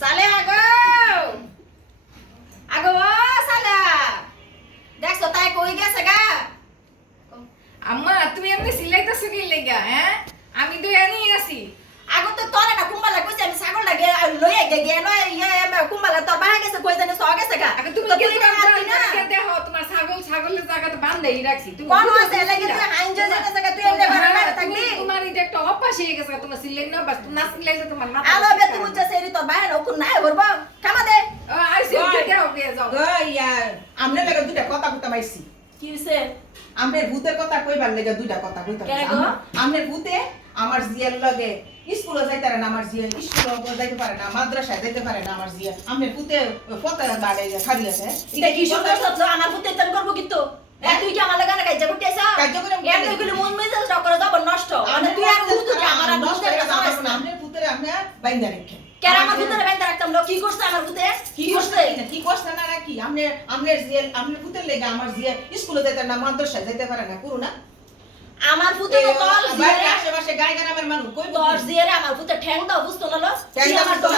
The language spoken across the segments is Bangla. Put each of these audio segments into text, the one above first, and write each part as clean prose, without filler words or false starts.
সালে আগো আগো সালা দেখছো তাই কই গেছে গা আম্মা তুমি এমনি সিলাইতেছো কি লাগা হ্যাঁ আমি তো এনি আছি আগো তো তোরে না কুম্বালা কইছে আমি ছাগল লাগে লইয়া গে নয় কুম্বালা তোর বাহা গেছে কই জানে সহ গেছে গা আগে তুমি কি না দেখো তোমার ছাগলের জায়গাতে বাঁধাই রাখছি তুমি কোন আছে লাগি তুই হাইঞ্জো যেতে জায়গা তুই এমনি বাড়া থাকবি তোমার এটা একটা অভ্যাস হয়ে গেছে তোমার সিলাই না বাস না সিলাইলে তোমার মাথা আলো বে তুমি যে সেরি তোর বাহা ওকুন নাই করব কামা দে আইছি যাও গে যাও ইয়া আমনে লাগা দুইটা কথা কইতা মাইছি কি হইছে আমনের ভূতের কথা কইবার লাগা দুইটা কথা কইতা আমনের ভূতে আমার জিয়ার লগে স্কুলে যাইতে পারে না আমার জিয়া স্কুলে যাইতে পারে না মাদ্রাসায় যাইতে পারে না আমার জিয়া আমনের ভূতে ফতা বাড়ে খালি আছে এটা কি সুন্দর সত্য আমার ভূতে তেন করব কিন্তু তুই কি আমার লাগা না কাজ করতে আইছা কাজ করে এমনি কইলে মন মেজাজ টা করে যাব নষ্ট মানে তুই আর ভূত কি আমার নষ্ট ভূতের হয়ে কাছে যাবে না আমনের ভূতের আমরা বাইন্দা রেখে কেন আমার ভূতের বাইন্দা রাখতাম লোক কি করছে আমার ভূতে কি করছে না কি আমনের জিয়া আমনের ভূতের লেগে আমার জিয়া স্কুলে যাইতে না মাদ্রাসায় যাইতে পারে না করু না আমার ভূতে তো তল বাইরে আশেপাশে গায় গ্রামের মানুষ কই তোর জিয়ারে আমার ভূতে ঠ্যাং দাও বুঝতো না লো তুই আমার তো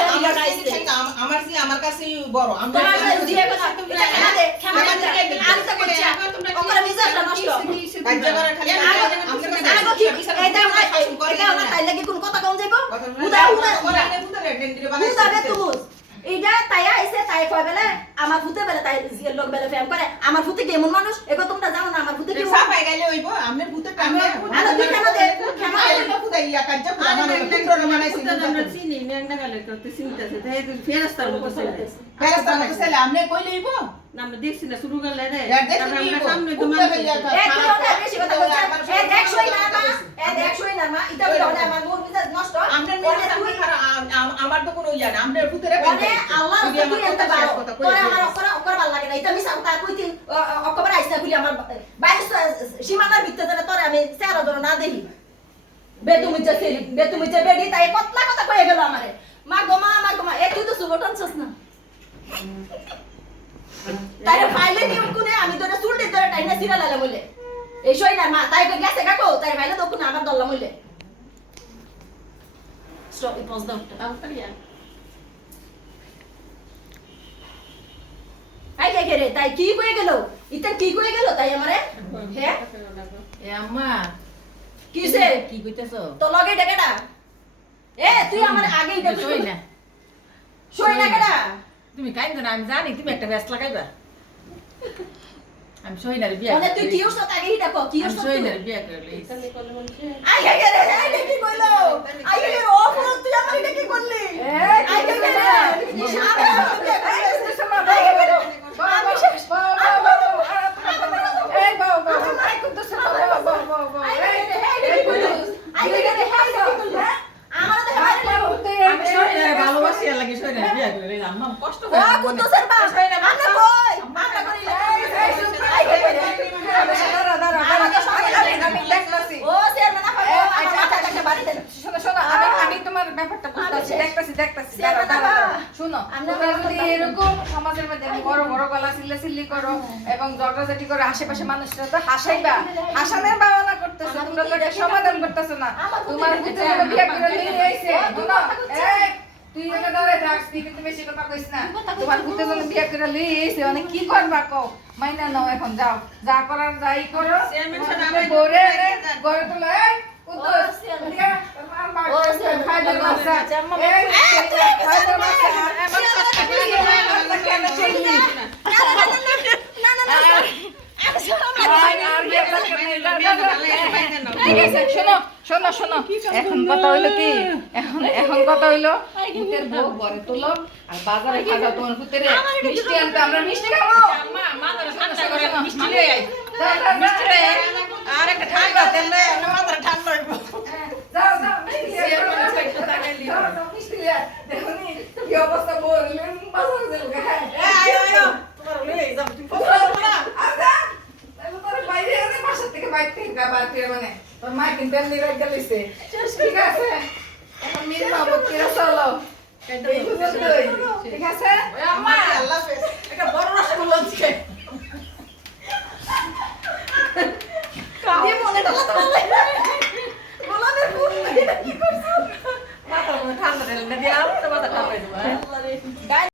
আমার জি আমার কাছে বড় আমরা তোমার জিয়া কথা এটা খানা দে আর তো করছে ওকরা মিজাজটা নষ্ট কাজ করে খালি আগো কি এটা না তাই লাগি কোন কথা কম যাইবো উদা তুমি এইটা তাই আইছে তাই কয় বেলে আমার ভূতে বেলে তাই জিয়ার লোক বেলে ফেম করে আমার ভূতে কেমন মানুষ এগো তোমরা জানো না আমার ভূতে কি সাফাই গাইলে হইবো আমনের ভূতে কামে আলো তুই কেন দে কেন ভূতে ইয়া কাজ করে মানে পুত্র বানাইছি আমরা চিনি মেঘনা গেলে তো চিন্তাছে তাই ফেরস্তার মতো ছেলে ফেরেশতা না ছেলে আমনে কই লইবো না আমরা দেখছি না শুরু করলে রে আমরা সামনে তো মানুষ তুই ওটা বেশি কথা বলছিস দেখছই না মা এটা বলে আমার মোর মিজাজ নষ্ট আমনের মেয়ে তুই আমার তো কোনো ইয়া না আমনের ভূতেরে মানে আল্লাহ তুই এত বারো তোরে আমার অকরা ভাল লাগে না এটা আমি সাউতা কইতি অকবার আইসা খুলি আমার বাইরে সীমানার ভিতরে তোরে আমি চেহারা ধরে না দেখি বেতুমিজা বেডি তাই কতলা কথা কয়ে গেল আমারে মা গো মা এ তুই তো সুবটন ছস না তাই ফাইলে নিউ কোনে আমি তোরে চুলটি ধরে টাইনা সিরা লালে বলে এই সই না মা তাই কই গেছে কাকো তাই ফাইলে তো কোন আমার দল্লা বলে স্টপ ই পজ দাও তাড়াতাড়িয়া আই কে রে তাই কি কয়ে গেল ইতা কি কয়ে গেল তাই আমারে হ্যাঁ এ আম্মা কিসে কি কইতেছো তো লগে ডেকেডা এ তুই আমার আগেই ডেকে সই না সই না কেডা তুমি কাইন্দ না আমি জানি তুমি একটা ব্যস্ত লাগাইবা আমি সইনারে বিয়া মানে তুই কি হস আগেই ডাকো কি হস তুই সইনারে বিয়া করে লইছি তাহলে করলে বলছে আই কে রে আই কি কইলো আই কে ও পুরো তুই আমার এটা কি করলি আই কে রে কি সারা কষ্ট আমি তোমার ব্যাপারটা দেখতেছি শুনো তোমরা যদি এরকম সমাজের মধ্যে বড় বড় গলা চিল্লাচিল্লি করো এবং ঝগড়াঝাটি করো আশেপাশে মানুষরা তো হাসাইবা হাসানোর বাহানা করতেছো তোমরা তো এটা সমাধান করতেছো না তোমার ভিতরে বিয়ে করে নিয়ে আইছে তুই এখানে দাঁড়ায় থাকস তুই কিন্তু বেশি কথা কইস না তোমার ভিতরে যখন বিয়ে করে নিয়ে আইছে অনেক কি করবা কও মাইনা নাও এখন যাও যা করার যাই করো ঘরে ঘরে তোলা শোনো এখন কথা হইলো কি এখন কথা হইলো ভূতের বউ ঘরে তোলো আর বাজারে খাওয়া তোমার ভূতের মিষ্টি আনতে আমরা মিষ্টি খাবো মিষ্টি লই আই মিষ্টি লই আর একটা ঠান্ডা তেল লই মাথা ঠান্ডা হইবো যাও মিষ্টি লই দেখুনি কি অবস্থা বললেন বাজারে যাও আয়ো তোমার লই যাও তুমি ফটো না আচ্ছা তোর বাইরে আছে বাসা থেকে বাইরে থেকে বাড়তে মানে তোর মা কিন্তু এমনি রাখ গেলিছে ঠিক আছে এখন মিল বাবু কিরা চলো ঠিক আছে আম্মা আল্লাহ একটা বড় রসগোল্লা আছে কাজে মনে ডালা তো বলে বলাদের ফুল কি করছো চ্যানেলটা দিয়ে আমার তো মাথা খারাপ হয়ে যাবে, হ্যাঁ? আল্লাহ রে।